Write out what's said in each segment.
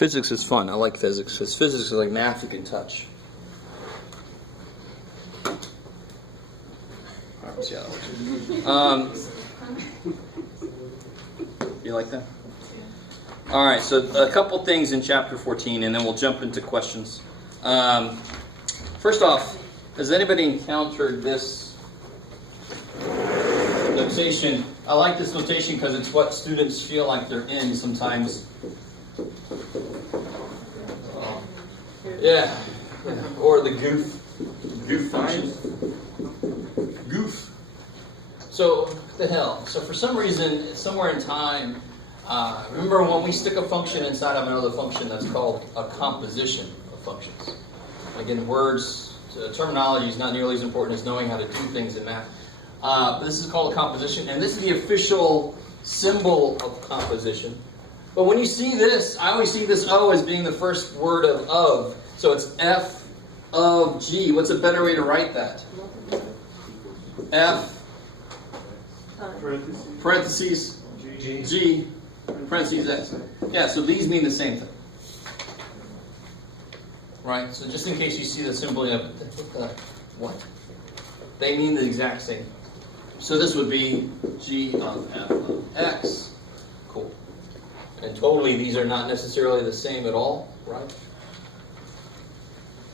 Physics is fun. I like physics because physics is like math you can touch. All right, let's see how that works. You like that? All right, so a couple things in chapter 14, and then we'll jump into questions. First off, has anybody encountered this notation? I like this notation because it's what students feel like they're in sometimes. Yeah. Or the goof function. Goof. So, what the hell? So for some reason, somewhere in time, remember when we stick a function inside of another function, that's called a composition of functions. Again, words, terminology is not nearly as important as knowing how to do things in math. But this is called a composition, and this is the official symbol of composition. But when you see this, I always see this O as being the first word of. So it's F of G. What's a better way to write that? F parentheses G parentheses X. Yeah, so these mean the same thing. Right? So just in case you see the symbol of what? They mean the exact same. So this would be G of F of X. Cool. And totally these are not necessarily the same at all, right?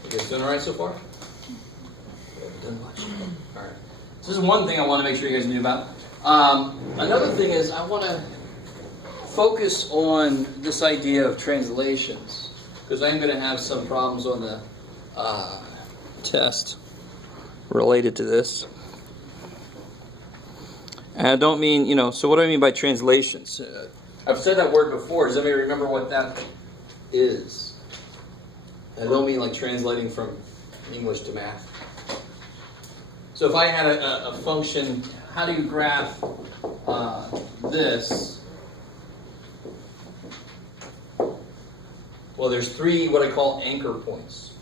You guys doing all right so far? We haven't done much. All right. So this is one thing I want to make sure you guys knew about. Another thing is I want to focus on this idea of translations, because I'm going to have some problems on the test related to this. And I don't mean, so what do I mean by translations? I've said that word before. Does anybody remember what that is? I don't mean like translating from English to math. So if I had a function, how do you graph this? Well, there's three what I call anchor points.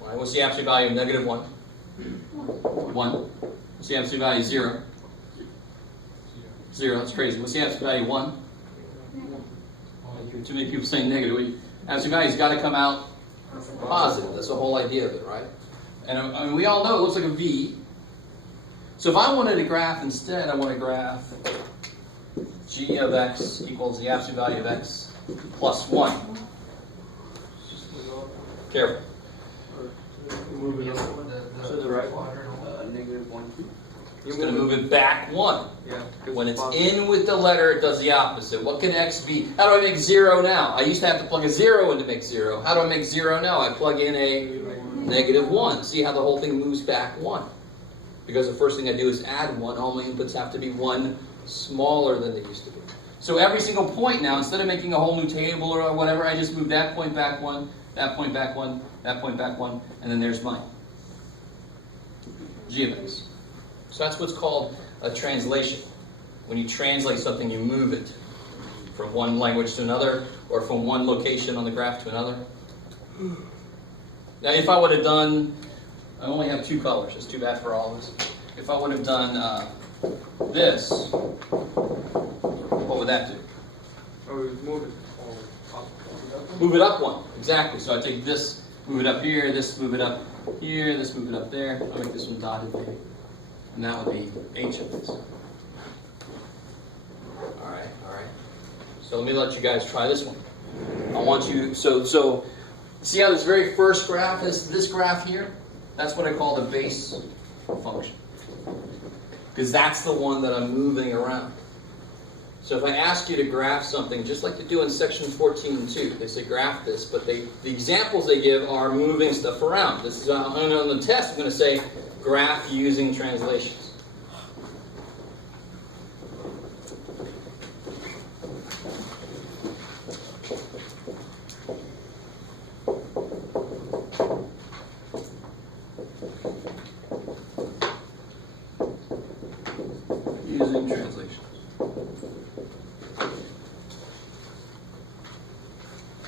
Right? What's the absolute value of negative 1? 1. What's the absolute value of 0? 0. That's crazy. What's the absolute value of 1? Too many people saying negative. Absolute value's got to come out positive. That's the whole idea of it, right? And I mean, we all know it looks like a V. So if I wanted to graph instead, I want to graph G of X equals the absolute value of X plus 1. Careful. Move it up to the right quadrant, negative 1, 2. It's going to move it back 1. Yeah. When it's in with the letter, it does the opposite. What can X be? How do I make 0 now? I used to have to plug a 0 in to make 0. How do I make 0 now? I plug in a negative 1. See how the whole thing moves back 1? Because the first thing I do is add 1. All my inputs have to be 1 smaller than they used to be. So every single point now, instead of making a whole new table or whatever, I just move that point back 1, that point back 1, that point back 1, and then there's mine. G of X. So that's what's called a translation. When you translate something, you move it from one language to another, or from one location on the graph to another. Now, if I would have done, I only have 2 colors. It's too bad for all of us. If I would have done this, what would that do? Move it up 1. Exactly. So I take this, move it up here, this, move it up here, this, move it up there. I'll make this one dotted maybe. And that would be H of this. Alright. So let me let you guys try this one. I want you, so see how this very first graph is this graph here? That's what I call the base function. Because that's the one that I'm moving around. So if I ask you to graph something, just like they do in section 14.2, they say graph this, but the examples they give are moving stuff around. This is on the test, I'm going to say graph using translations. Using translations.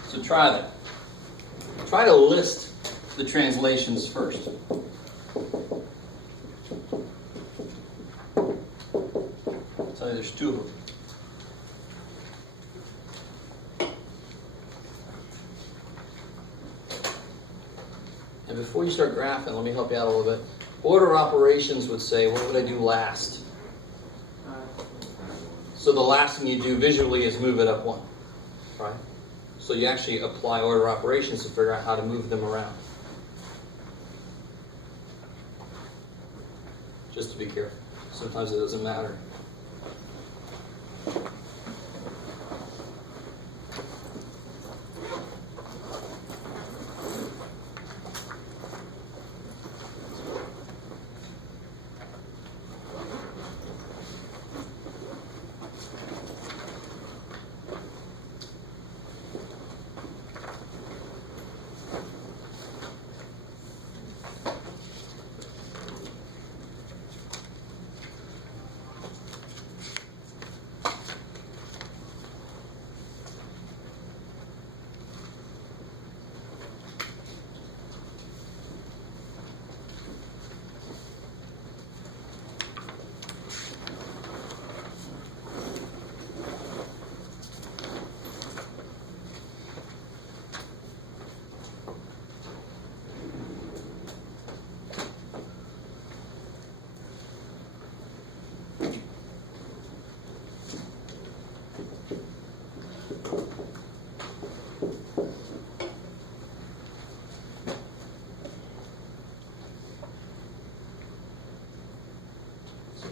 So try that. Try to list the translations first. I'll tell you there's 2 of them. And before you start graphing, let me help you out a little bit. Order operations would say, what would I do last? So the last thing you do visually is move it up 1, right? So you actually apply order operations to figure out how to move them around. Just to be careful. Sometimes it doesn't matter.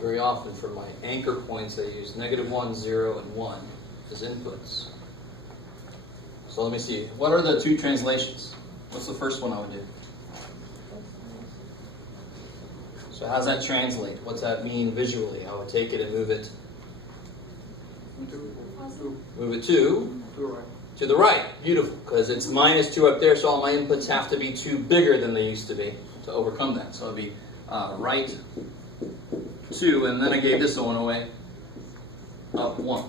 Very often for my anchor points, I use -1, 0, and 1 as inputs. So let me see. What are the 2 translations? What's the first one I would do? So how does that translate? What's that mean visually? I would take it and move it. Move it to the right. Beautiful. Because it's -2 up there, so all my inputs have to be 2 bigger than they used to be to overcome that. So it'll be right 2, and then I gave this one away, up 1.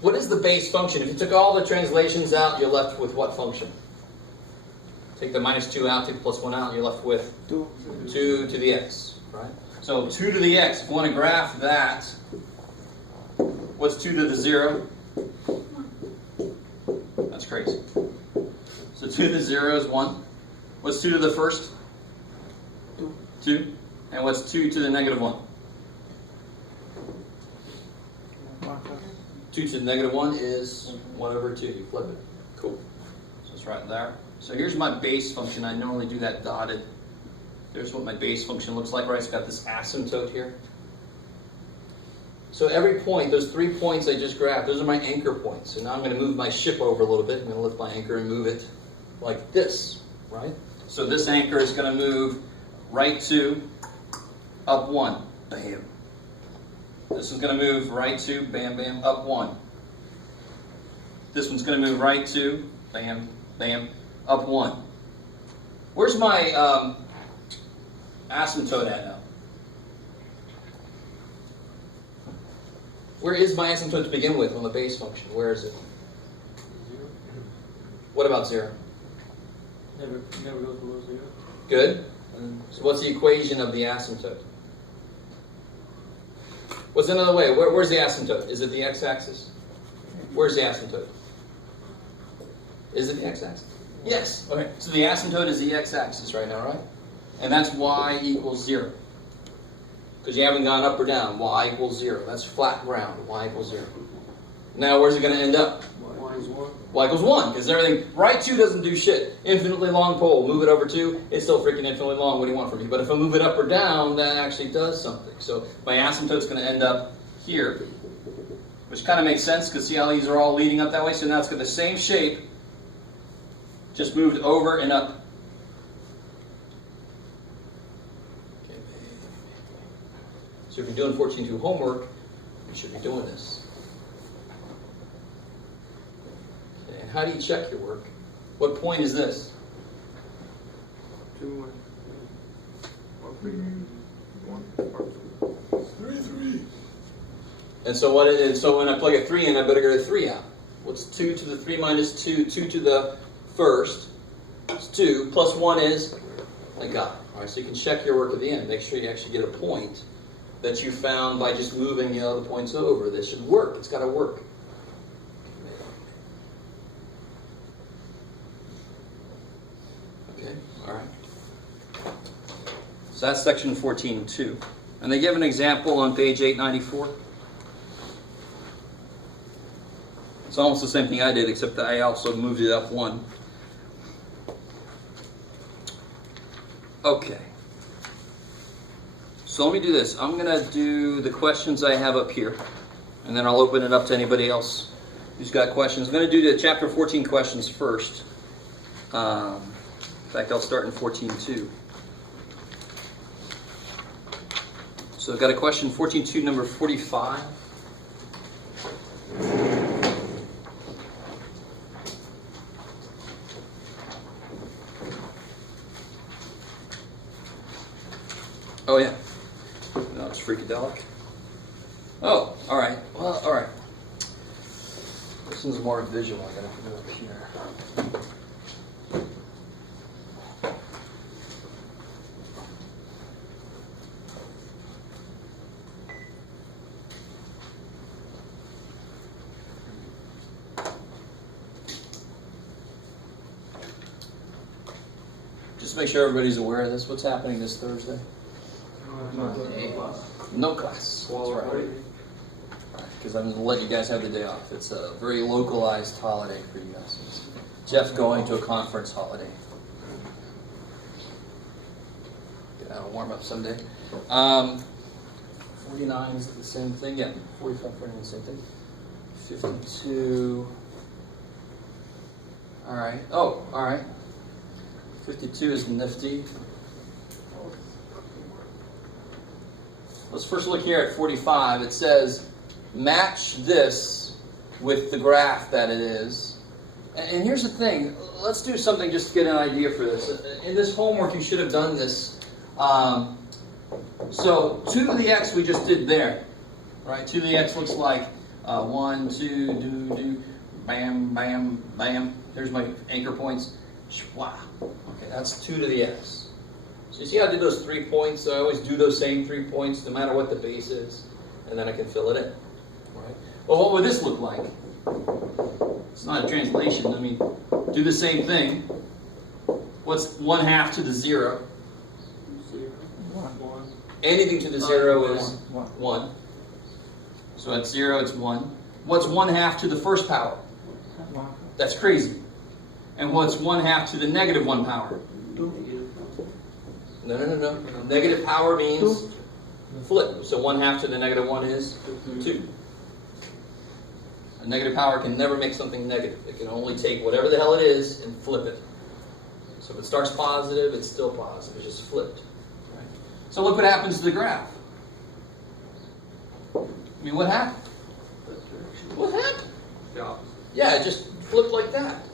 What is the base function? If you took all the translations out, you're left with what function? Take the -2 out, take the +1 out, you're left with 2 to the x, right? So 2 to the x, if you want to graph that, what's 2 to the 0? That's crazy. So 2 to the 0 is 1. What's 2 to the first? 2. And what's 2 to the -1? 2 to the -1 is 1 over 2. You flip it. Cool. So it's right there. So here's my base function. I normally do that dotted. There's what my base function looks like, right? It's got this asymptote here. So every point, those 3 points I just graphed, those are my anchor points. So now I'm going to move my ship over a little bit. I'm going to lift my anchor and move it like this, right? So this anchor is going to move right 2, up 1, bam. This is going to move right 2, bam, bam, up 1. This one's going to move right 2, bam, bam, up 1. Where's my asymptote at now? Where is my asymptote to begin with on the base function? Where is it? 0. What about 0? Never goes below 0. Good. So what's the equation of the asymptote? What's another way? Where's the asymptote? Is it the x-axis? Where's the asymptote? Is it the x-axis? Yes. Okay. So the asymptote is the x-axis right now, right? And that's y equals 0. Because you haven't gone up or down. Y equals 0. That's flat ground. Y equals 0. Now where's it going to end up? Y equals 1. Y equals 1, because everything, right 2 doesn't do shit. Infinitely long pole, move it over 2, it's still freaking infinitely long. What do you want from me? But if I move it up or down, that actually does something. So my asymptote's going to end up here, which kind of makes sense, because see how these are all leading up that way? So now it's got the same shape, just moved over and up. Okay. So if you're doing 14.2 homework, you should be doing this. And how do you check your work? What point is this? 2, 3. And so what it is, so when I plug a 3 in, I better get a 3 out. What's 2 to the 3 minus 2? 2 to the first. It's 2. Plus 1 is, I got it. All right, so you can check your work at the end. Make sure you actually get a point that you found by just moving the other points over. This should work. It's got to work. So that's section 14.2. And they give an example on page 894. It's almost the same thing I did, except that I also moved it up one. Okay. So let me do this. I'm going to do the questions I have up here, and then I'll open it up to anybody else who's got questions. I'm going to do the chapter 14 questions first. In fact, I'll start in 14.2. So I've got a question, 14.2, number 45. Oh, yeah. No, it's Freakadelic. Oh, all right. Well, all right. This one's more visual. I gotta put it up here. Just to make sure everybody's aware of this, what's happening this Thursday? No class. That's right. Because I'm going to let you guys have the day off. It's a very localized holiday for you guys. Jeff going to a conference holiday. Yeah, I'll warm up someday. 49 is the same thing. Yeah, 45, 49 the same thing. 52. All right. Oh, all right. 52 is nifty. Let's first look here at 45. It says, match this with the graph that it is. And here's the thing. Let's do something just to get an idea for this. In this homework, you should have done this. So 2 to the x we just did there. Right? 2 to the x looks like 1, 2, do, bam, bam, bam. There's my anchor points. Wow. Okay, that's 2 to the x. So you see how I did those 3 points? So I always do those same 3 points no matter what the base is. And then I can fill it in. Right? Well, what would this look like? It's not a translation. I mean, do the same thing. What's 1/2 to the 0? 1. Anything to the 0 is 1. So at 0, it's 1. What's 1/2 to the first power? That's crazy. And what's 1/2 to the negative 1 power? No. Negative power means flip. So 1/2 to the negative 1 is 2. A negative power can never make something negative. It can only take whatever the hell it is and flip it. So if it starts positive, it's still positive. It's just flipped. Right? So look what happens to the graph. I mean, what happened? What happened? Yeah, it just flipped like that.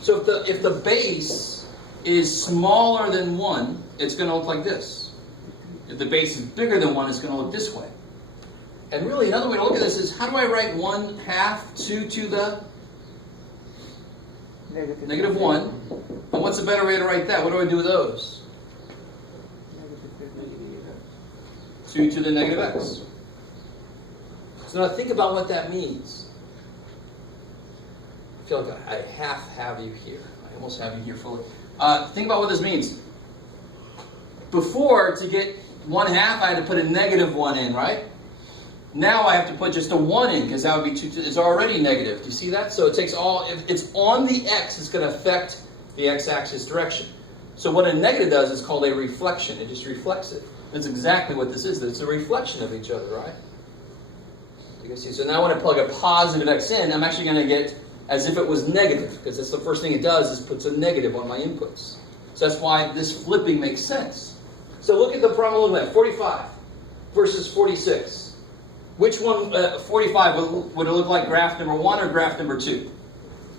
So if the base is smaller than 1, it's going to look like this. If the base is bigger than 1, it's going to look this way. And really, another way to look at this is, how do I write 1/2 2 to the negative 1? And what's a better way to write that? What do I do with those? 2 to the negative x. So now think about what that means. I feel like I half have you here. I almost have you here fully. Think about what this means. Before, to get 1/2, I had to put a negative 1 in, right? Now I have to put just a 1 in, because that would be 2. It's already negative. Do you see that? So it takes all, if it's on the x, it's going to affect the x-axis direction. So what a negative does is called a reflection. It just reflects it. That's exactly what this is. It's a reflection of each other, right? You can see. So now when I plug a positive x in, I'm actually going to get as if it was negative, because that's the first thing it does is puts a negative on my inputs. So that's why this flipping makes sense. So look at the problem a little bit. 45 versus 46. Which one, 45, would it look like graph number 1 or graph number 2?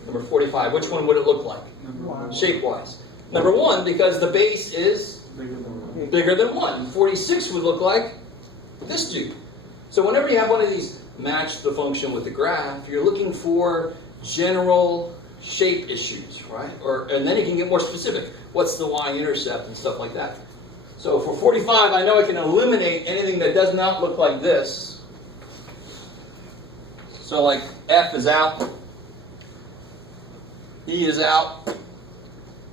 Number 45, which one would it look like? Shape-wise. Number 1, because the base is bigger than 1. 46 would look like this dude. So whenever you have one of these match the function with the graph, you're looking for general shape issues, right? And then you can get more specific. What's the y-intercept and stuff like that. So for 45, I know I can eliminate anything that does not look like this. So like F is out, E is out,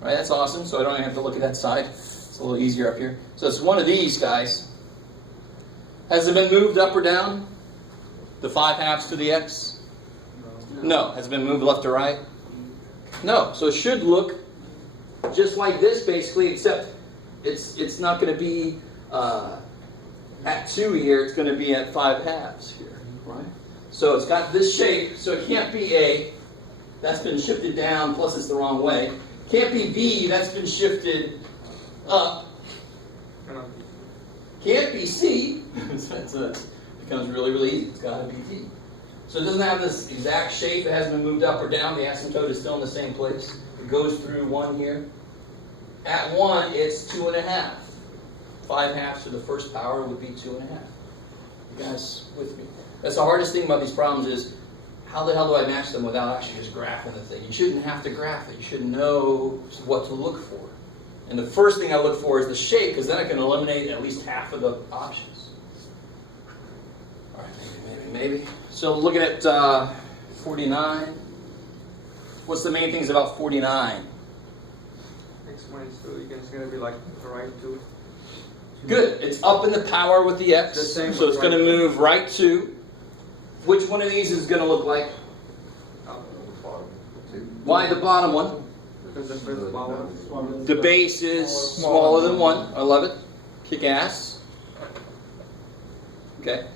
right? That's awesome. So I don't even have to look at that side. It's a little easier up here. So it's one of these guys. Has it been moved up or down? The 5/2 to the x? No. Has it been moved left or right? No. So it should look just like this basically, except it's not going to be at 2 here. It's going to be at 5/2 here, right? So it's got this shape. So it can't be A. That's been shifted down. Plus it's the wrong way. Can't be B. That's been shifted up. Can't be C. So it becomes really, really easy. It's got to be D. So it doesn't have this exact shape. It hasn't been moved up or down. The asymptote is still in the same place. It goes through 1 here. At 1, it's 2.5. 5/2 to the first power would be 2.5. You guys with me? That's the hardest thing about these problems is, how the hell do I match them without actually just graphing the thing? You shouldn't have to graph it. You should know what to look for. And the first thing I look for is the shape, because then I can eliminate at least half of the options. All right, maybe. So looking at 49. What's the main things about 49? Next one is going to be like right 2. Good. It's up in the power with the x. So it's going to move right 2. Which one of these is going to look like? Why the bottom one? Because the first power. The base is smaller than 1. I love it. Kick ass. Okay.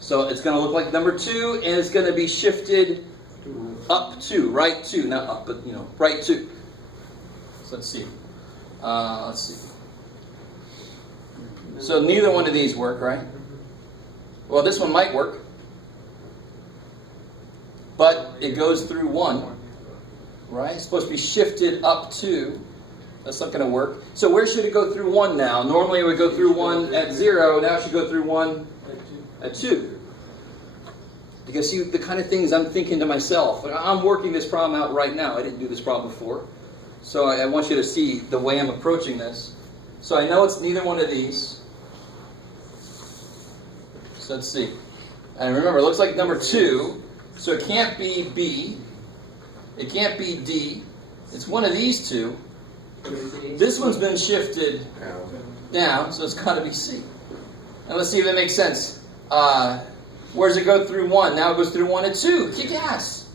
So it's going to look like number 2, and it's going to be shifted up 2, right 2. Not up, but right 2. So let's see. So neither one of these work, right? Well, this one might work. But it goes through 1. Right? It's supposed to be shifted up 2. That's not going to work. So where should it go through 1 now? Normally it would go through 1 at 0. Now it should go through 1 at 2. Because see, the kind of things I'm thinking to myself. I'm working this problem out right now. I didn't do this problem before. So I want you to see the way I'm approaching this. So I know it's neither one of these. So let's see. And remember, it looks like number 2. So it can't be B. It can't be D. It's one of these two. This one's been shifted down, so it's got to be C. And let's see if that makes sense. Where does it go through 1? Now it goes through 1 and 2. Kick ass.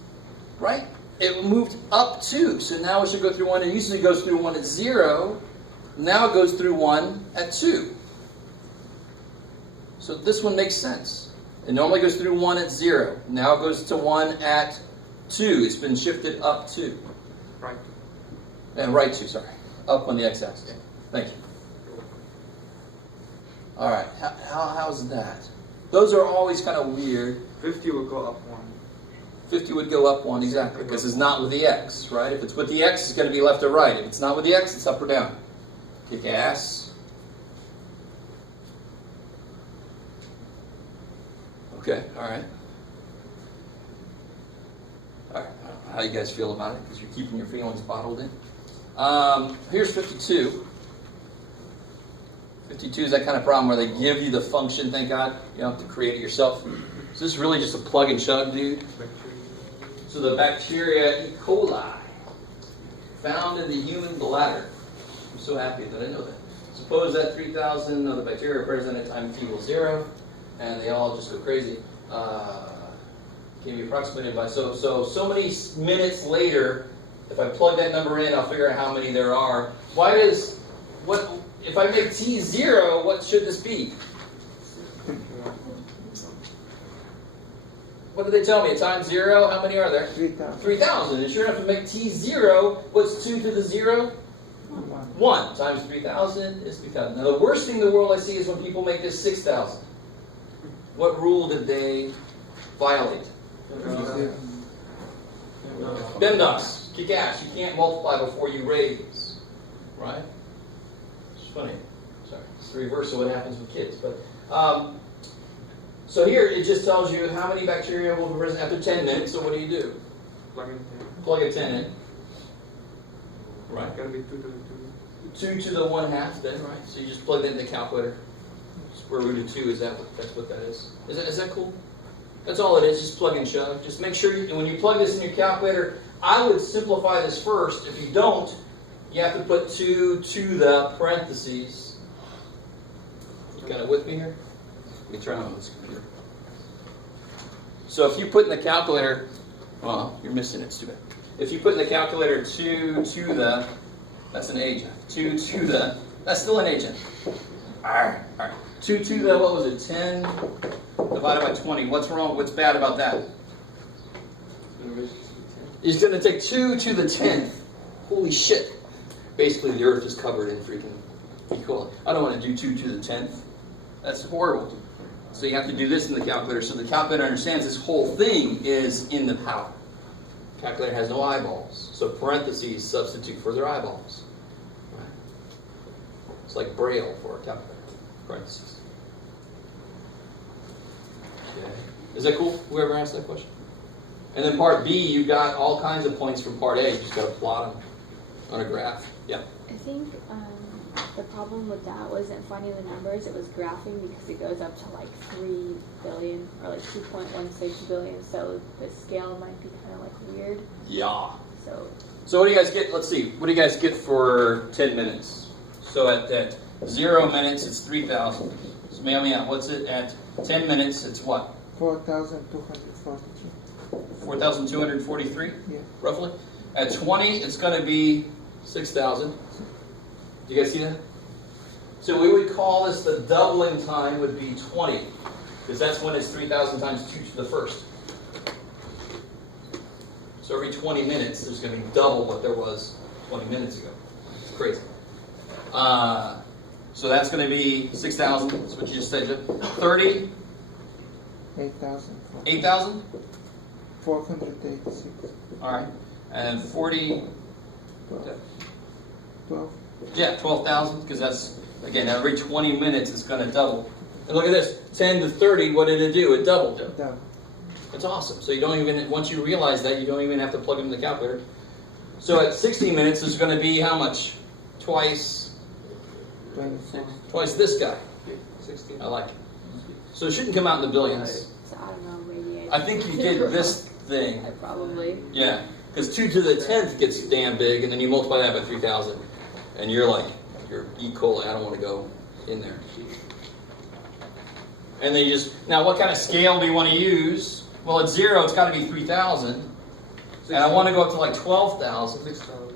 Right? It moved up 2. So now it should go through 1. It usually goes through 1 at 0. Now it goes through 1 at 2. So this one makes sense. It normally goes through 1 at 0. Now it goes to 1 at 2. It's been shifted up 2. Right. And right 2, sorry. Up on the x-axis. Thank you. All right. How's that? Those are always kind of weird. 50 will go up 1. 50 would go up 1, exactly, because it's not with the x, right? If it's with the x, it's going to be left or right. If it's not with the x, it's up or down. Kick ass. Okay, all right. All right, how you guys feel about it? Because you're keeping your feelings bottled in. Here's 52. 52 is that kind of problem where they give you the function, thank God. You don't have to create it yourself. So this is really just a plug and chug, dude. So the bacteria E. coli found in the human bladder. I'm so happy that I know that. Suppose that 3,000 of the bacteria are present at time t equals 0, and they all just go crazy. Can be approximated by so many minutes later. If I plug that number in, I'll figure out how many there are. If I make t 0, what should this be? What did they tell me? At time 0, how many are there? 3,000. 3,000. And sure enough, to make t 0, what's 2 to the 0? 1 times 3,000 is 3,000. Now the worst thing in the world I see is when people make this 6,000. What rule did they violate? PEMDAS. Kick ass. You can't multiply before you raise. Right? It's funny. Sorry. It's the reverse of what happens with kids. But so here it just tells you how many bacteria will be present after 10 minutes. So what do you do? Plug a 10 in. Right. It's going to be 2 to the 1/2 then, right? So you just plug that in the calculator. Square root of 2 that's what that is. Is that cool? That's all it is, just plug and chug. Just make sure when you plug this in your calculator, I would simplify this first. If you don't, you have to put 2 to the parentheses. You kind of with me here? Let me try on this computer. So if you put in the calculator, well, you're missing it, it's too bad. If you put in the calculator 2 to the, that's an agent. 2 to the, that's still an agent. All right. 2 to the, what was it, 10 divided by 20. What's wrong? What's bad about that? He's going to take 2 to the 10th. Holy shit. Basically, the earth is covered in freaking equal. I don't want to do 2 to the 10th. That's horrible. So you have to do this in the calculator. So the calculator understands this whole thing is in the power. Calculator has no eyeballs. So parentheses substitute for their eyeballs. Right? It's like Braille for a calculator. Parentheses. Okay. Is that cool? Whoever asked that question? And then part B, you've got all kinds of points from part A. You just got to plot them on a graph. Yeah. I think the problem with that wasn't finding the numbers, it was graphing because it goes up to like 3 billion or like 2.16 billion, so the scale might be kind of like weird. Yeah. So what do you guys get? Let's see. What do you guys get for 10 minutes? So at 0 minutes, it's 3,000. So meow, what's it at 10 minutes? It's what? 4,243. 4,243? Yeah. Roughly. At 20, it's going to be 6,000. Do you guys see that? So we would call this the doubling time would be 20, because that's when it's 3,000 times 2 to the first. So every 20 minutes, there's going to be double what there was 20 minutes ago. It's crazy. So that's going to be 6,000. That's what you just said. 30. 8,000. 8,000. 486. All right. And 40. 12. Yeah, 12,000, because that's, again, every 20 minutes it's going to double. And look at this, 10 to 30, what did it do? It doubled. Down. It's awesome. So you don't even, once you realize that, you don't even have to plug it in the calculator. So at 60 minutes, it's going to be how much? Twice 26. this guy. 16. I like it. So it shouldn't come out in the billions. so I don't know, maybe I think you did this thing. probably. Yeah, because 2 to the 10th gets damn big, and then you multiply that by 3,000. And you're like, you're E. coli, I don't want to go in there. And then you just, now what kind of scale do you want to use? Well, at 0, it's got to be 3,000. And I want to go up to like 12,000. 6,000.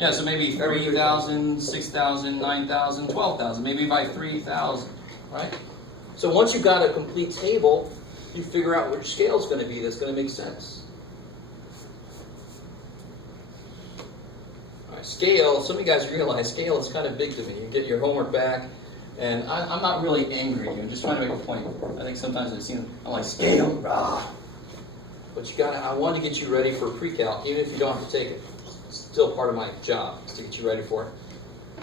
Yeah, so maybe 3,000, 6,000, 9,000, 12,000. Maybe by 3,000, right? So once you've got a complete table, you figure out which scale is going to be that's going to make sense. Scale, some of you guys realize scale is kind of big to me. You get your homework back, and I'm not really angry. I'm just trying to make a point. I think sometimes it seems, I'm like, scale, rah. But you gotta, I want to get you ready for pre-calc, even if you don't have to take it. It's still part of my job, is to get you ready for it.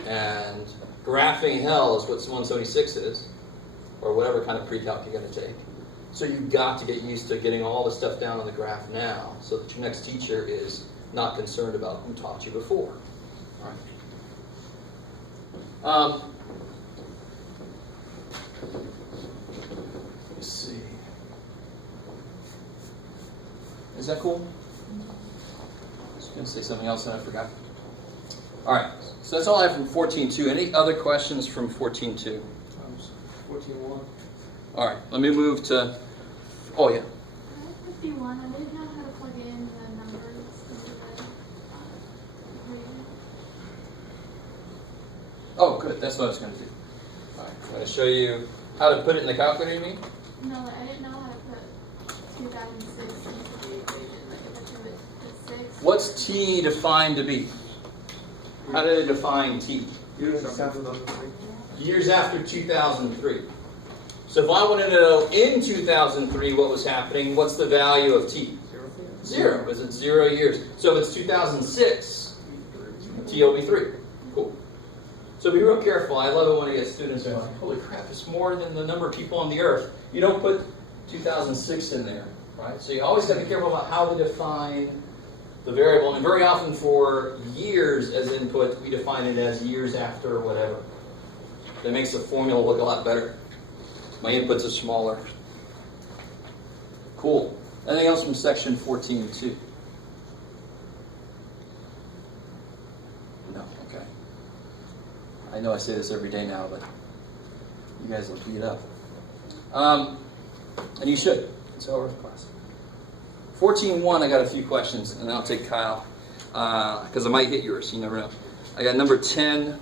And graphing hell is what 176 is, or whatever kind of pre-calc you're going to take. So you've got to get used to getting all the stuff down on the graph now, so that your next teacher is not concerned about who taught you before. All right. Let's see. Is that cool? I was going to say something else and I forgot. All right. So that's all I have from 14.2. Any other questions from 14.2? 14.1. All right. Let me move to. Oh yeah. 51, I didn't know how to plug in the numbers into the equation. Oh, good. That's what I was going to do. All right. I'm going to show you how to put it in the calculator, you mean? No, I didn't know how to put 2006 into the equation. Like if I put the 6. What's T defined to be? How do they define T? Years after 2003. So if I wanted to know in 2003 what was happening, what's the value of T? 0, because it's 0 years. So if it's 2006, T will be 3. Cool. So be real careful. I love it when I get students are like, holy crap, it's more than the number of people on the earth. You don't put 2006 in there, right? So you always got to be careful about how to define the variable. And very often for years as input, we define it as years after whatever. That makes the formula look a lot better. My inputs are smaller. Cool. Anything else from section 14.2? No, okay. I know I say this every day now, but you guys look beat up. And you should. It's our class. 14.1, I got a few questions, and then I'll take Kyle, because I might hit yours. You never know. I got number 10.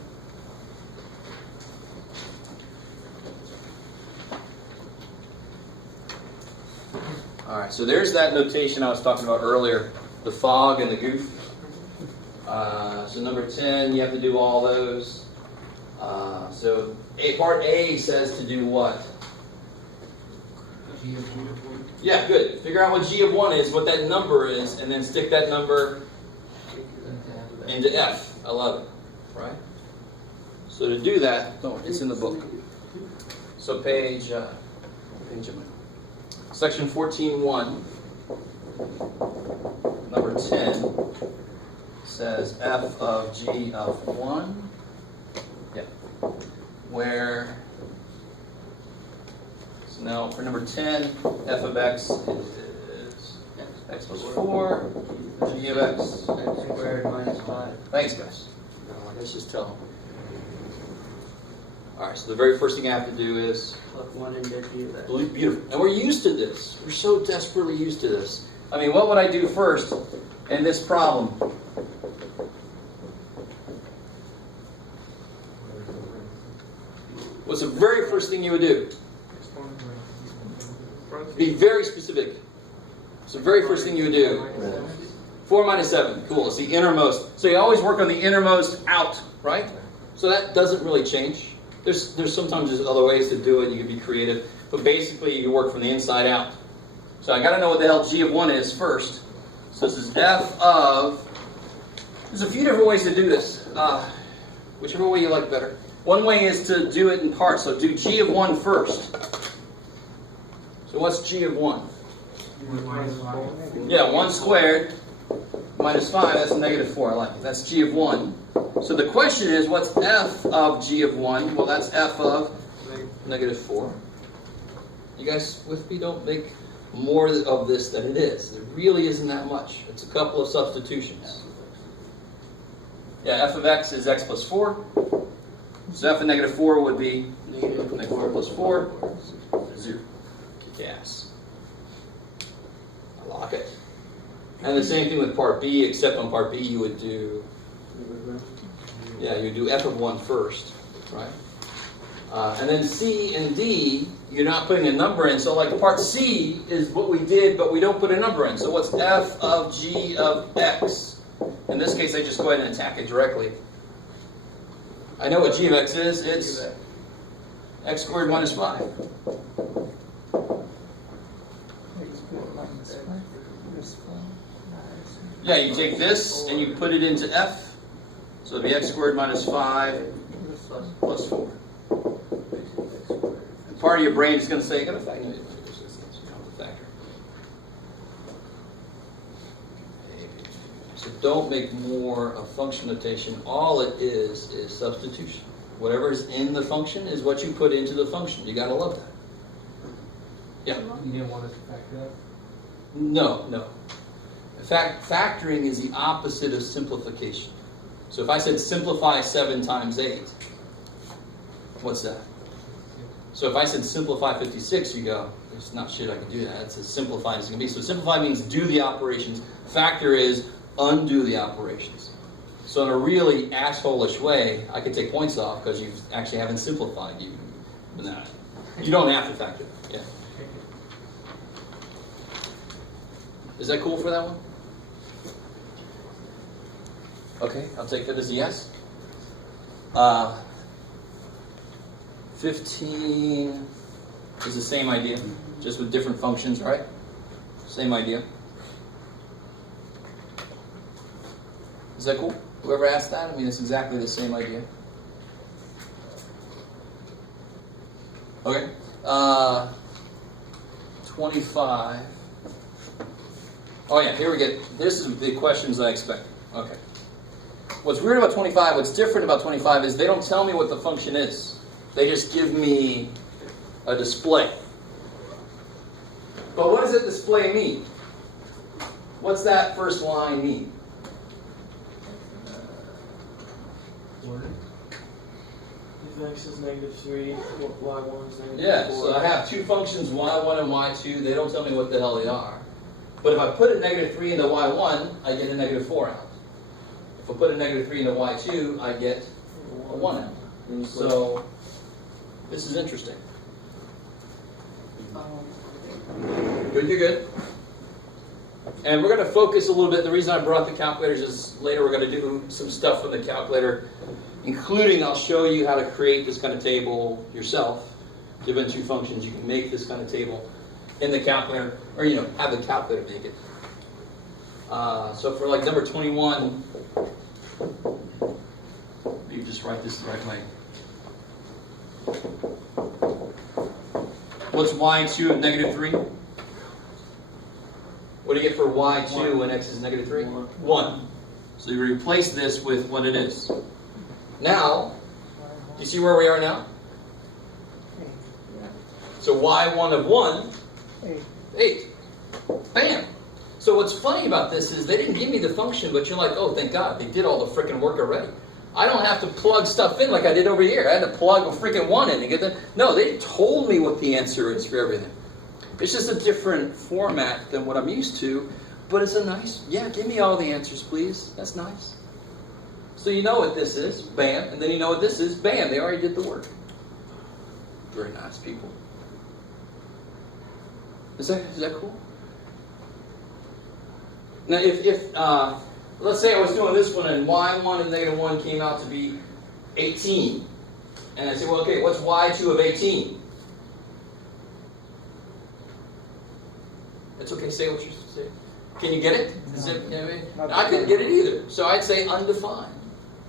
All right, so there's that notation I was talking about earlier, the fog and the goof. So number 10, you have to do all those. So part A says to do what? G of 1. Yeah, good. Figure out what G of 1 is, what that number is, and then stick that number into F. I love it, right? So to do that, it's in the book. So page am I? Section 14.1, number 10, says f of g of 1, where, so now for number 10, f of x is x plus 4, g of x Squared minus 5. Thanks, guys. Let's just tell them. All right, so the very first thing I have to do is Plug 1 into G of x. beautiful. And we're used to this. We're so desperately used to this. I mean, what would I do first in this problem? What's the very first thing you would do? Be very specific. What's the very first thing you would do? 4 minus 7. Cool. It's the innermost. So you always work on the innermost out, right? So that doesn't really change. There's sometimes there's other ways to do it. You can be creative. But basically, you work from the inside out. So I got to know what the hell G of 1 is first. So this is f of... There's a few different ways to do this. Whichever way you like better. One way is to do it in parts. So do G of 1 first. So what's G of 1? Yeah, 1 squared minus 5. That's a negative 4. I like it. That's G of 1. So the question is, what's f of g of 1? Well, that's f of negative 4. You guys with me? Don't make more of this than it is. There really isn't that much. It's a couple of substitutions. Yeah, f of x is x plus 4. So f of negative 4 would be negative 4 plus 4, 0. Yes. I like it. And the same thing with part B, except on part B you would do... Yeah, you do f of 1 first, right? And then C and D, you're not putting a number in. So like part C is what we did, but we don't put a number in. So what's f of g of x? In this case, I just go ahead and attack it directly. I know what g of x is. It's x squared minus 5. Yeah, you take this and you put it into f. So it'd be x squared minus 5 plus 4. And part of your brain is going to say, you got to factor it. So don't make more of function notation. All it is substitution. Whatever is in the function is what you put into the function. You got to love that. Yeah? You didn't want us to factor that? No. In fact, factoring is the opposite of simplification. So if I said simplify 7 times 8, what's that? So if I said simplify 56, you go, there's not shit I can do that. It's as simplified as it can be. So simplify means do the operations. Factor is undo the operations. So in a really asshole-ish way, I could take points off because you actually haven't simplified. You don't have to factor. Yeah. Is that cool for that one? Okay, I'll take that as a yes. 15 is the same idea, just with different functions, right? Same idea. Is that cool? Whoever asked that? I mean, it's exactly the same idea. Okay. 25. Oh yeah, here we get, this is the questions I expect. Okay. What's weird about 25, what's different about 25 is they don't tell me what the function is. They just give me a display. But what does that display mean? What's that first line mean? If x is -3, y1 is -4. Yeah, so I have two functions, y1 and y2. They don't tell me what the hell they are. But if I put a -3 into y1, I get a -4 out. If I put a -3 into y2, I get a 1 out. So, this is interesting. Good, you're good. And we're going to focus a little bit. The reason I brought the calculators is later we're going to do some stuff from the calculator, including I'll show you how to create this kind of table yourself. Given two functions, you can make this kind of table in the calculator, or have the calculator make it. So for like number 21, you just write this the right way. What's y2 of -3? What do you get for y2 when x is -3? 1. So you replace this with what it is. Now, do you see where we are now? So y1 of 1, 8. Bam! So what's funny about this is they didn't give me the function, but you're like, oh, thank God, they did all the freaking work already. I don't have to plug stuff in like I did over here. I had to plug a freaking 1 in to get that. No, they told me what the answer is for everything. It's just a different format than what I'm used to, but it's a nice, give me all the answers, please. That's nice. So you know what this is, bam, and then you know what this is, bam, they already did the work. Very nice people. Is that cool? Now if let's say I was doing this one and y1 and -1 came out to be 18. And I say, well, okay, what's y2 of 18? It's okay, say what you say. Can you get it? I couldn't get it either. So I'd say undefined.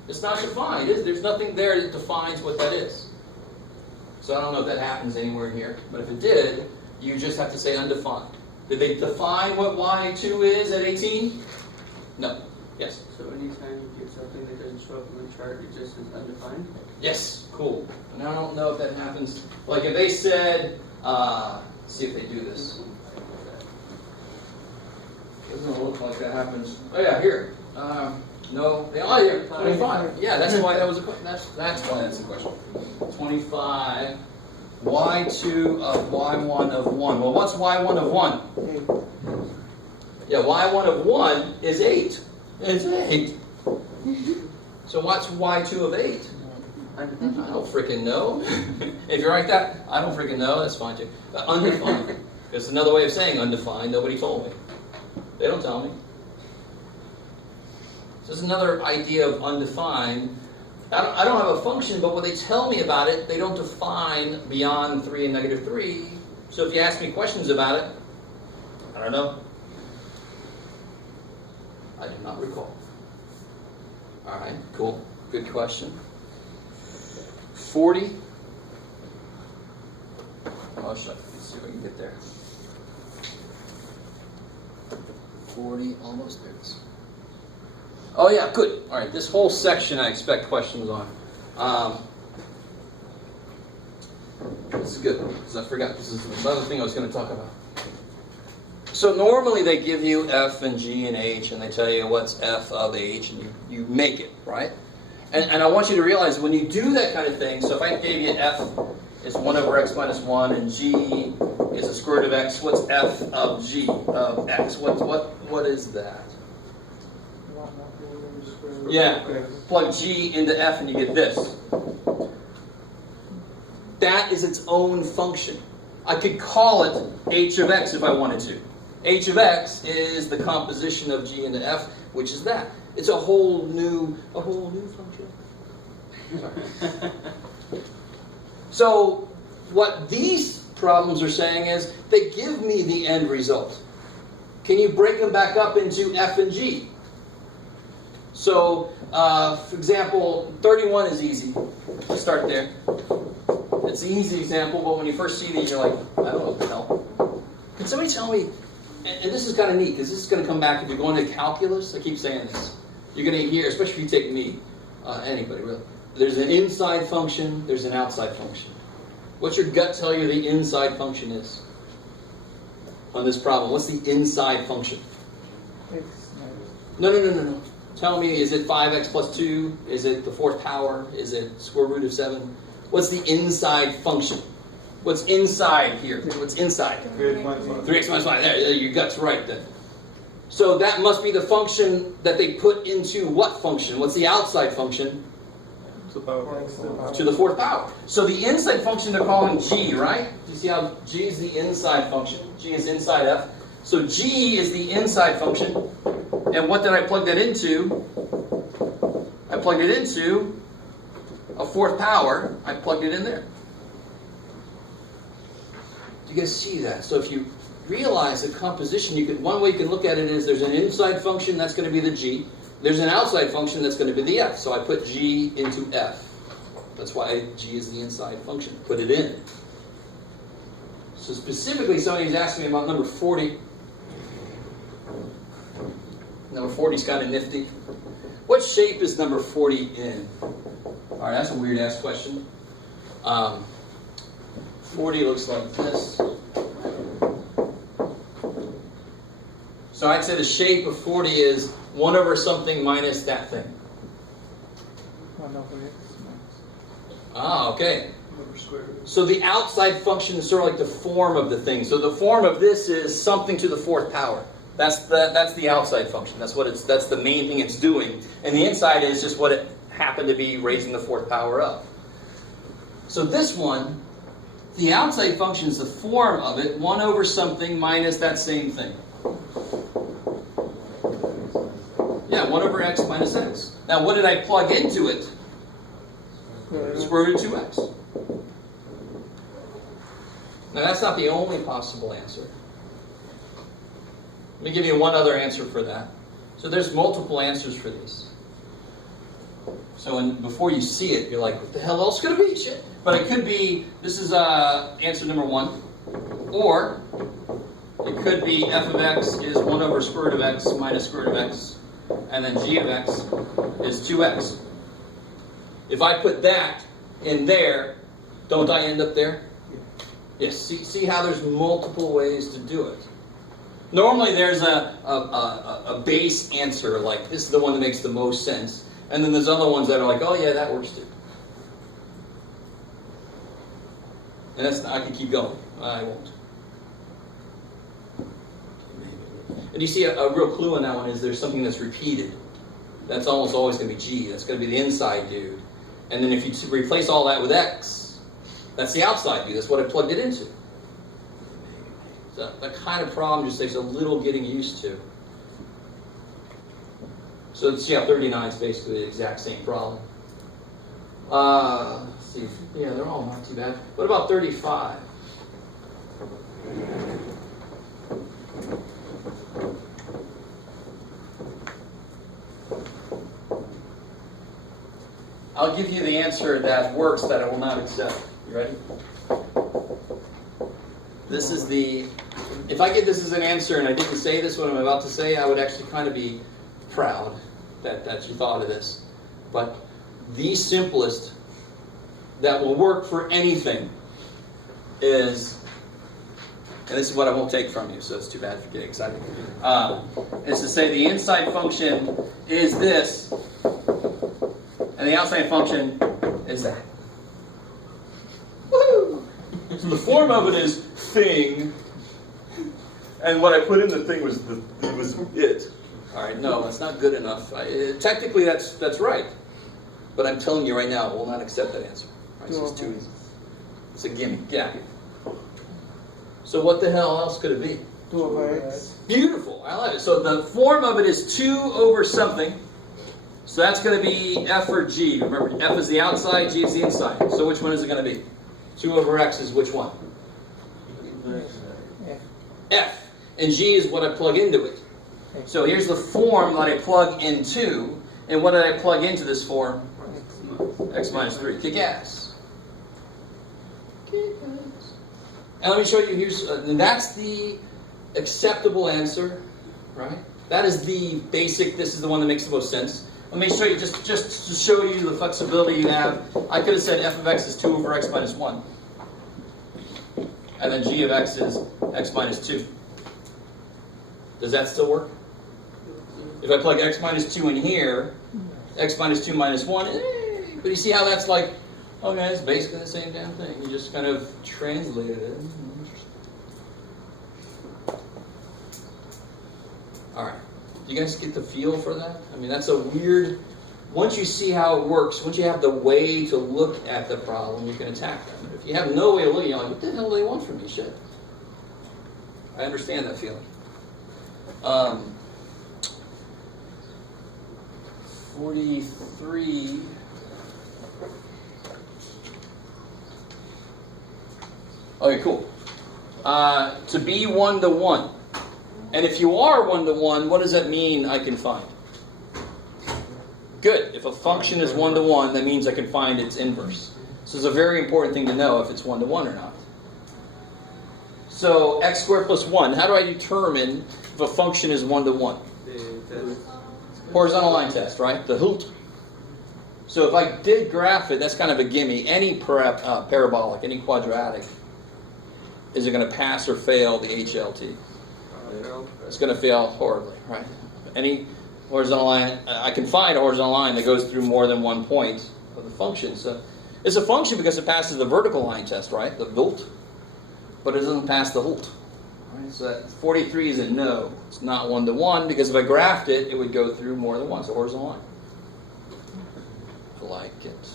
It's not defined. There's nothing there that defines what that is. So I don't know if that happens anywhere here. But if it did, you just have to say undefined. Did they define what y2 is at 18? No. Yes? So anytime you get something that doesn't show up in the chart, it just is undefined? Yes. Cool. And I don't know if that happens. Like if they said, let's see if they do this. Doesn't look like that happens. Oh yeah, here. No, here. 25. Yeah, that's why that was a question. That's why that's a question. 25. Y2 of y1 of 1. Well, what's y1 of 1? 8. Yeah, y1 of 1 is 8. It's 8. So what's y2 of 8? I don't freaking know. If you're like that, I don't freaking know. That's fine too. Undefined. It's another way of saying undefined. Nobody told me. They don't tell me. So this is another idea of undefined. I don't have a function, but when they tell me about it, they don't define beyond 3 and -3. So if you ask me questions about it, I don't know. I do not recall. All right, cool. Good question. 40. Let's see if we can get there. 40, almost there. Oh yeah, good. All right, this whole section I expect questions on. This is good, because I forgot this is another thing I was going to talk about. So normally they give you F and G and H, and they tell you what's F of H, and you make it, right? And I want you to realize when you do that kind of thing, so if I gave you F is 1 over x minus 1, and G is the square root of x, what's F of G of x? What is that? Yeah, plug G into F and you get this. That is its own function. I could call it H of X if I wanted to. H of X is the composition of G into F, which is that. It's a whole new function. Sorry. So what these problems are saying is they give me the end result. Can you break them back up into F and G? So, for example, 31 is easy. Let's start there. It's an easy example, but when you first see these, you're like, I don't know what the hell. Can somebody tell me, and this is kind of neat, because this is going to come back if you're going to calculus. I keep saying this. You're going to hear, especially if you take me, anybody really, there's an inside function, there's an outside function. What's your gut tell you the inside function is on this problem? What's the inside function? X. No. Tell me, is it 5x plus 2? Is it the fourth power? Is it square root of 7? What's the inside function? What's inside here? What's inside? 3x minus 5. There, your gut's right then. So that must be the function that they put into what function? What's the outside function? To the fourth power. So the inside function they're calling g, right? Do you see how g is the inside function? G is inside f. So g is the inside function. And what did I plug that into? I plugged it into a fourth power. I plugged it in there. Do you guys see that? So if you realize the composition, one way you can look at it is there's an inside function, that's going to be the g. There's an outside function, that's going to be the f. So I put g into f. That's why g is the inside function. Put it in. So specifically, somebody's asking me about number 40. Number 40 is kind of nifty. What shape is number 40 in? All right, that's a weird-ass question. 40 looks like this. So I'd say the shape of 40 is 1 over something minus that thing. 1 over x Ah, okay. Number square. So the outside function is sort of like the form of the thing. So the form of this is something to the fourth power. That's the outside function. That's the main thing it's doing. And the inside is just what it happened to be raising the fourth power up. So this one, the outside function is the form of it, 1 over something minus that same thing. Yeah, 1 over x minus x. Now what did I plug into it? Square root of 2x. Now that's not the only possible answer. Let me give you one other answer for that. So there's multiple answers for these. So before you see it, you're like, what the hell else could it be? Shit. But it could be, this is answer number 1. Or it could be f of x is 1 over square root of x minus square root of x. And then g of x is 2x. If I put that in there, don't I end up there? Yes. See how there's multiple ways to do it. Normally there's a base answer, like this is the one that makes the most sense. And then there's other ones that are like, oh yeah, that works too. And I can keep going. I won't. And you see a real clue in that one is there's something that's repeated. That's almost always going to be g. That's going to be the inside dude. And then if you replace all that with x, that's the outside dude. That's what I plugged it into. So that kind of problem just takes a little getting used to. So let's see how 39 is basically the exact same problem. Let's see. Yeah, they're all not too bad. What about 35? I'll give you the answer that works that I will not accept. You ready? This is if I get this as an answer and I didn't say this, what I'm about to say, I would actually kind of be proud that you thought of this. But the simplest that will work for anything is, and this is what I won't take from you, so it's too bad if you're getting excited, is to say the inside function is this, and the outside function is that. Woo! So the form of it is thing, and what I put in the thing was it. All right, no, that's not good enough. Technically, that's right, but I'm telling you right now, I will not accept that answer. All right, so it's too easy. It's a gimme. Yeah. So what the hell else could it be? 2 over x. Beautiful. I like it. So the form of it is 2 over something. So that's going to be f or g. Remember, f is the outside, g is the inside. So which one is it going to be? 2 over x is which one? F. And g is what I plug into it. So here's the form that I plug into. And what did I plug into this form? X minus 3. Kick ass. And let me show you, and that's the acceptable answer, right? That is the basic, this is the one that makes the most sense. Let me show you, just to show you the flexibility you have, I could have said f of x is 2 over x minus 1. And then g of x is x minus 2. Does that still work? If I plug x minus 2 in here, x minus 2 minus 1, but you see how that's like, okay, it's basically the same damn thing. You just kind of translated it. All right. Do you guys get the feel for that? I mean, that's a weird... Once you see how it works, once you have the way to look at the problem, you can attack them. If you have no way of looking, you're like, what the hell do they want from me? Shit. I understand that feeling. 43. Okay, cool. To be 1-to-1. And if you are 1-to-1, what does that mean I can find? Good. If a function is 1-to-1, that means I can find its inverse. So it's a very important thing to know if it's 1-to-1 or not. So x squared plus 1. How do I determine if a function is 1-to-1? Horizontal line test, right? The HLT. So if I did graph it, that's kind of a gimme. Any parabolic, any quadratic, is it going to pass or fail the HLT? It's going to fail horribly, right? Any horizontal line, I can find a horizontal line that goes through more than one point of the function. So it's a function because it passes the vertical line test, right? The VLT. But it doesn't pass the HLT. Right? So that 43 is a no. It's not 1-to-1 because if I graphed it, it would go through more than one. It's a horizontal line. I like it.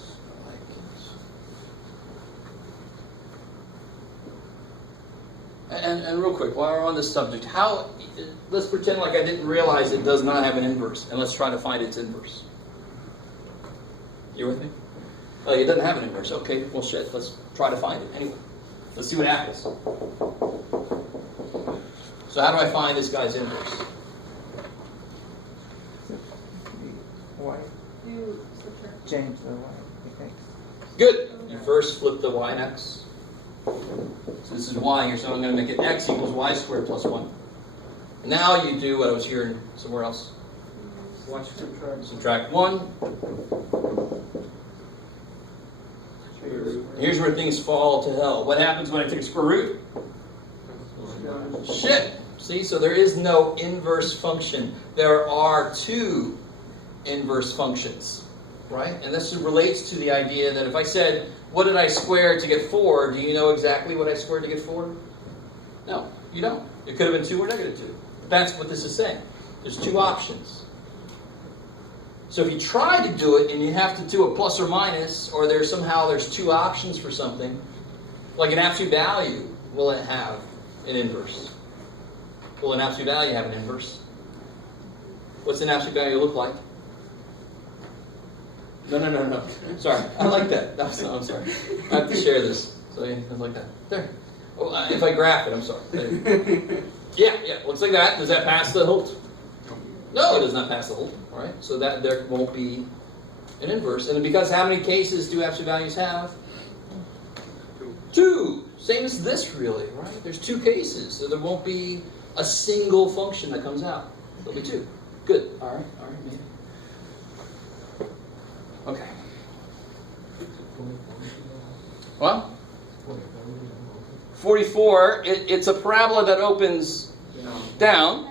I like it. And real quick, while we're on this subject, let's pretend like I didn't realize it does not have an inverse, and let's try to find its inverse. You with me? Oh, it doesn't have an inverse. Okay, well shit, let's try to find it anyway. Let's see what happens. So how do I find this guy's inverse? Y. Do subtract. Change the Y. Okay. Good. You first flip the y and x. So this is y here, so I'm going to make it x equals y squared plus 1. Now you do what I was hearing somewhere else. Subtract 1. Here's where things fall to hell. What happens when I take a square root? Shit. See, so there is no inverse function. There are two inverse functions, right? And this relates to the idea that if I said, what did I square to get 4? Do you know exactly what I squared to get 4? No, you don't. It could have been 2 or negative 2. That's what this is saying. There's two options. So if you try to do it and you have to do a plus or minus, or there's two options for something, like an absolute value, will it have an inverse? Will an absolute value have an inverse? What's an absolute value look like? No. Sorry, I like that. No, I'm sorry. I have to share this. So yeah, like that. There. Oh, if I graph it, I'm sorry. Yeah, looks like that. Does that pass the HLT? No, it does not pass the HLT. All right, so that there won't be an inverse. And because how many cases do absolute values have? 2. Same as this, really, right? There's 2 cases, so there won't be a single function that comes out. There'll be 2. Good. All right, maybe. Okay. Well, 44, it's a parabola that opens down.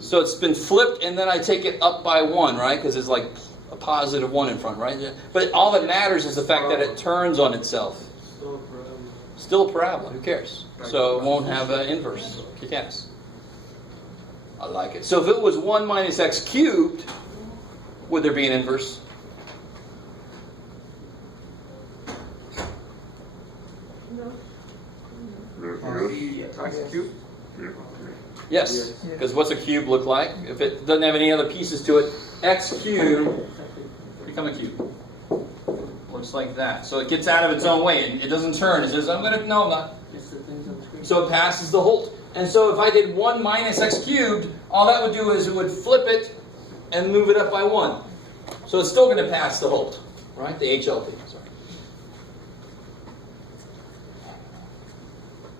So it's been flipped, and then I take it up by 1, right? Because it's like a positive 1 in front, right? But all that matters is the fact that it turns on itself. Still a parabola. Who cares? So it won't have an inverse. Kick ass. I like it. So if it was 1 minus x cubed, would there be an inverse? Yes, because what's a cube look like? If it doesn't have any other pieces to it, x cubed become a cube. Looks like that. So it gets out of its own way. It doesn't turn. It says, no, I'm not. So it passes the HLT. And so if I did 1 minus x cubed, all that would do is it would flip it and move it up by 1. So it's still going to pass the HLT, right? The HLT, sorry.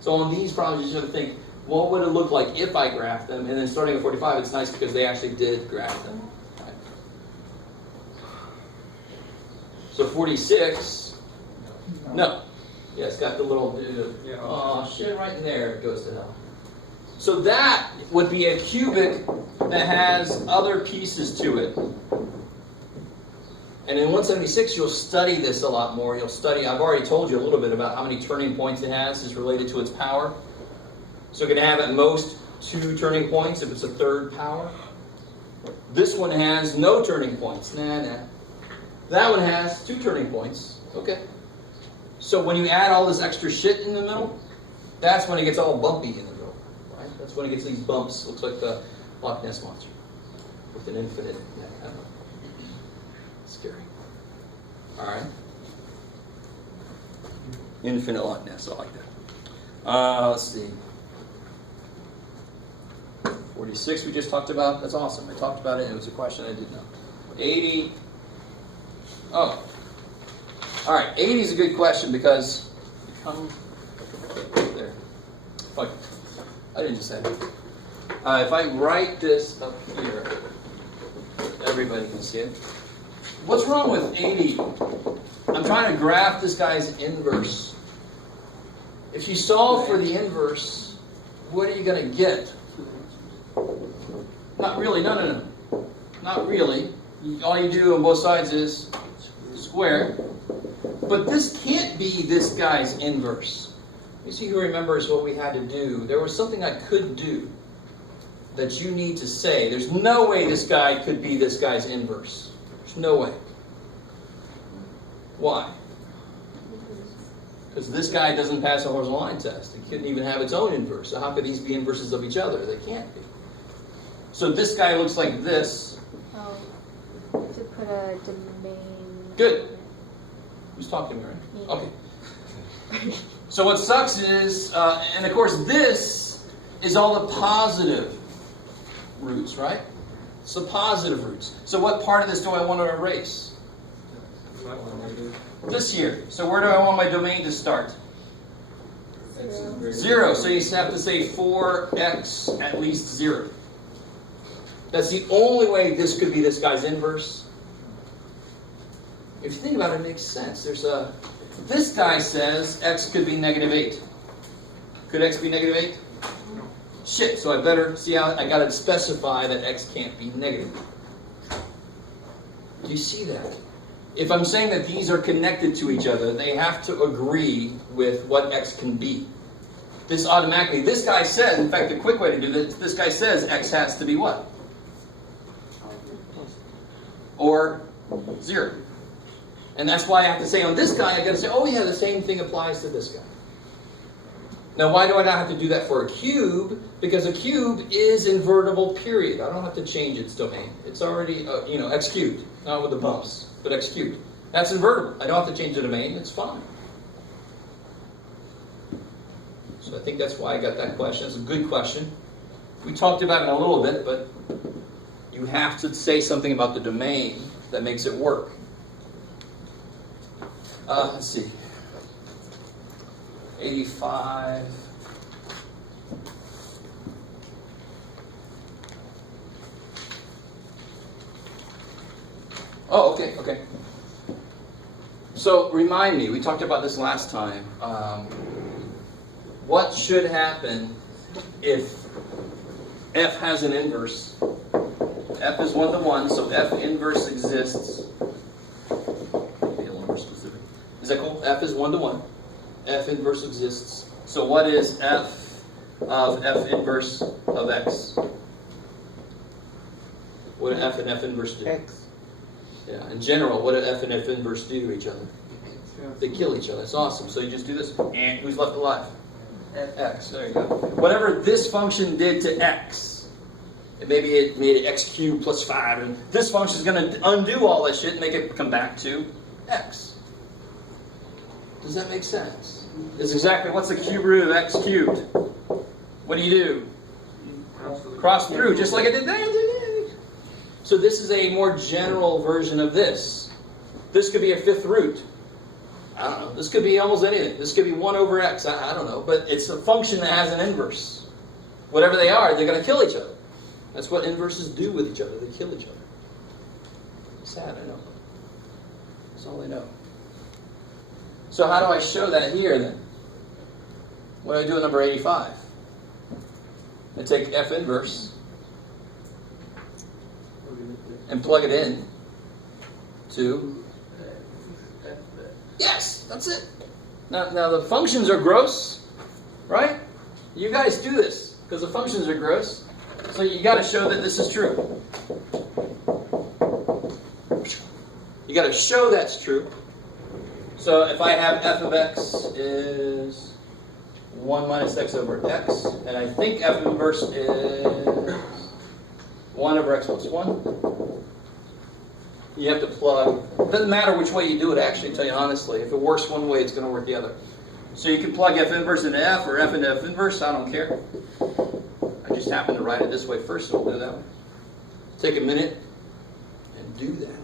So on these problems, you should think, what would it look like if I graphed them? And then starting at 45, it's nice because they actually did graph them. Right? So 46, no. Yeah, it's got the little, oh shit, right in there, it goes to hell. So that would be a cubic that has other pieces to it. And in 176, you'll study this a lot more. You'll study, I've already told you a little bit about how many turning points it has is related to its power. So it can have at most 2 turning points if it's a third power. This one has no turning points. Nah. That one has 2 turning points. Okay. So when you add all this extra shit in the middle, that's when it gets all bumpy in the middle. Right? That's when it gets these bumps. Looks like the Loch Ness Monster with an infinite neck. I don't know. Scary. Alright. Infinite Loch Ness. I like that. Let's see. 46 we just talked about. That's awesome. I talked about it. It was a question I didn't know. 80. Oh. Alright. 80 is a good question because there. I didn't just say it. If I write this up here, everybody can see it. What's wrong with 80? I'm trying to graph this guy's inverse. If you solve for the inverse, what are you going to get? Not really. No. Not really. All you do on both sides is square. But this can't be this guy's inverse. You see who remembers what we had to do? There was something I could do that you need to say. There's no way this guy could be this guy's inverse. There's no way. Why? Because this guy doesn't pass a horizontal line test. It couldn't even have its own inverse. So how could these be inverses of each other? They can't be. So this guy looks like this. Oh, to put a domain. Good. Who's talking to me, right? Okay. So what sucks is, and of course this is all the positive roots, right? It's the positive roots. So what part of this do I want to erase? This here. So where do I want my domain to start? 0. So you have to say 4x at least 0. That's the only way this could be this guy's inverse. If you think about it, it makes sense. This guy says x could be -8. Could x be -8? Shit, so I better see how I gotta specify that x can't be negative. Do you see that? If I'm saying that these are connected to each other, they have to agree with what x can be. This automatically, this guy says, in fact, the quick way to do this guy says x has to be what? Or 0. And that's why I have to say on this guy, I got to say, oh yeah, the same thing applies to this guy. Now, why do I not have to do that for a cube? Because a cube is invertible, period. I don't have to change its domain. It's already, x cubed. Not with the bumps, but x cubed. That's invertible. I don't have to change the domain. It's fine. So I think that's why I got that question. It's a good question. We talked about it a little bit, but you have to say something about the domain that makes it work. Let's see. 85. Oh, okay. So remind me, we talked about this last time. What should happen if f has an inverse? F is 1 to 1, so f inverse exists. Be a little more specific. Is that cool? F is 1 to 1. F inverse exists. So what is f of f inverse of x? What do f and f inverse do? X. Yeah, in general, what do f and f inverse do to each other? They kill each other. That's awesome. So you just do this. And who's left alive? X. There you go. Whatever this function did to x, and maybe it made it x cubed plus 5, and this function is going to undo all that shit and make it come back to x. Does that make sense? It's exactly, what's the cube root of x cubed? What do you do? Cross through, just like I did there. So this is a more general version of this. This could be a fifth root. I don't know. This could be almost anything. This could be 1 over x. I don't know. But it's a function that has an inverse. Whatever they are, they're going to kill each other. That's what inverses do with each other. They kill each other. Sad, I know. That's all I know. So how do I show that here then? What do I do with number 85? I take F inverse and plug it in to, yes, that's it. Now the functions are gross, right? You guys do this because the functions are gross. So you got to show that this is true. You got to show that's true. So if I have f of x is 1 minus x over x, and I think f inverse is 1 over x plus 1, you have to plug. It doesn't matter which way you do it, actually, to tell you honestly. If it works one way, it's going to work the other. So you can plug f inverse into f or f into f inverse. I don't care. I just happen to write it this way first, so we'll do that way. Take a minute and do that.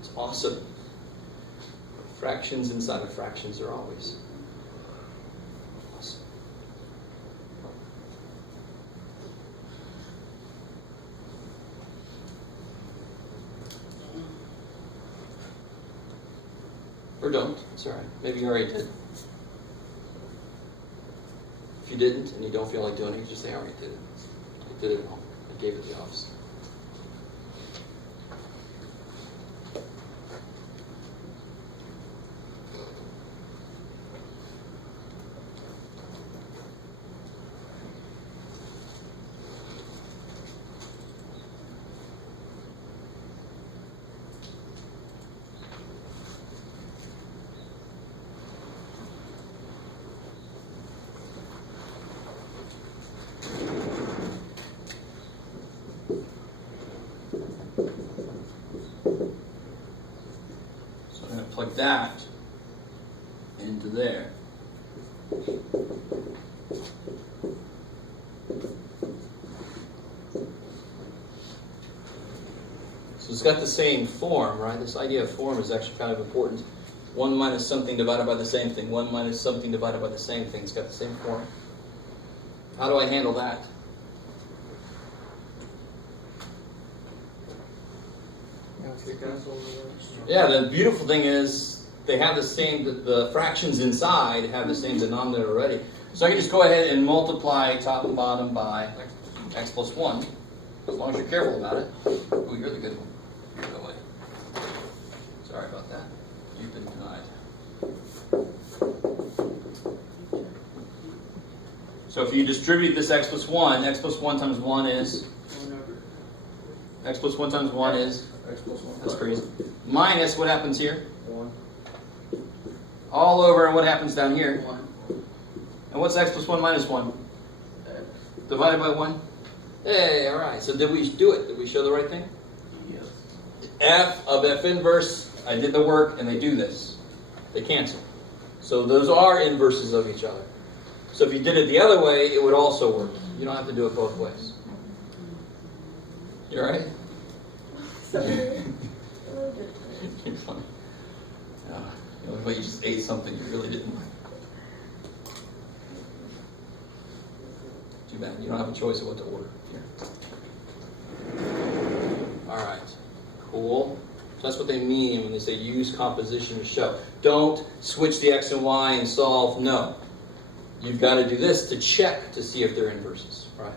It's awesome. Fractions inside of fractions are always awesome. Or don't. It's all right. Maybe you already did. If you didn't and you don't feel like doing it, you just say, I already did it. I did it all. I gave it the office. Plug that into there. So it's got the same form, right? This idea of form is actually kind of important. 1 minus something divided by the same thing. 1 minus something divided by the same thing. It's got the same form. How do I handle that? Yeah, the beautiful thing is they have the same, the fractions inside have the same denominator already. So I can just go ahead and multiply top and bottom by x plus 1, as long as you're careful about it. Ooh, you're the good one. Go away. Sorry about that. You've been denied. So if you distribute this x plus 1 times 1 is? X plus 1 times 1 is? X plus 1. That's crazy. Minus, what happens here? 1. All over, and what happens down here? 1. And what's x plus 1 minus 1? X. Divided by 1? Hey, alright. So did we do it? Did we show the right thing? Yes. F of f inverse, I did the work, and they do this. They cancel. So those are inverses of each other. So if you did it the other way, it would also work. You don't have to do it both ways. You alright? You're funny. But you just ate something you really didn't like. Too bad. You don't have a choice of what to order here. Alright. Cool. So that's what they mean when they say use composition to show. Don't switch the x and y and solve. No. You've got to do this to check to see if they're inverses. Right?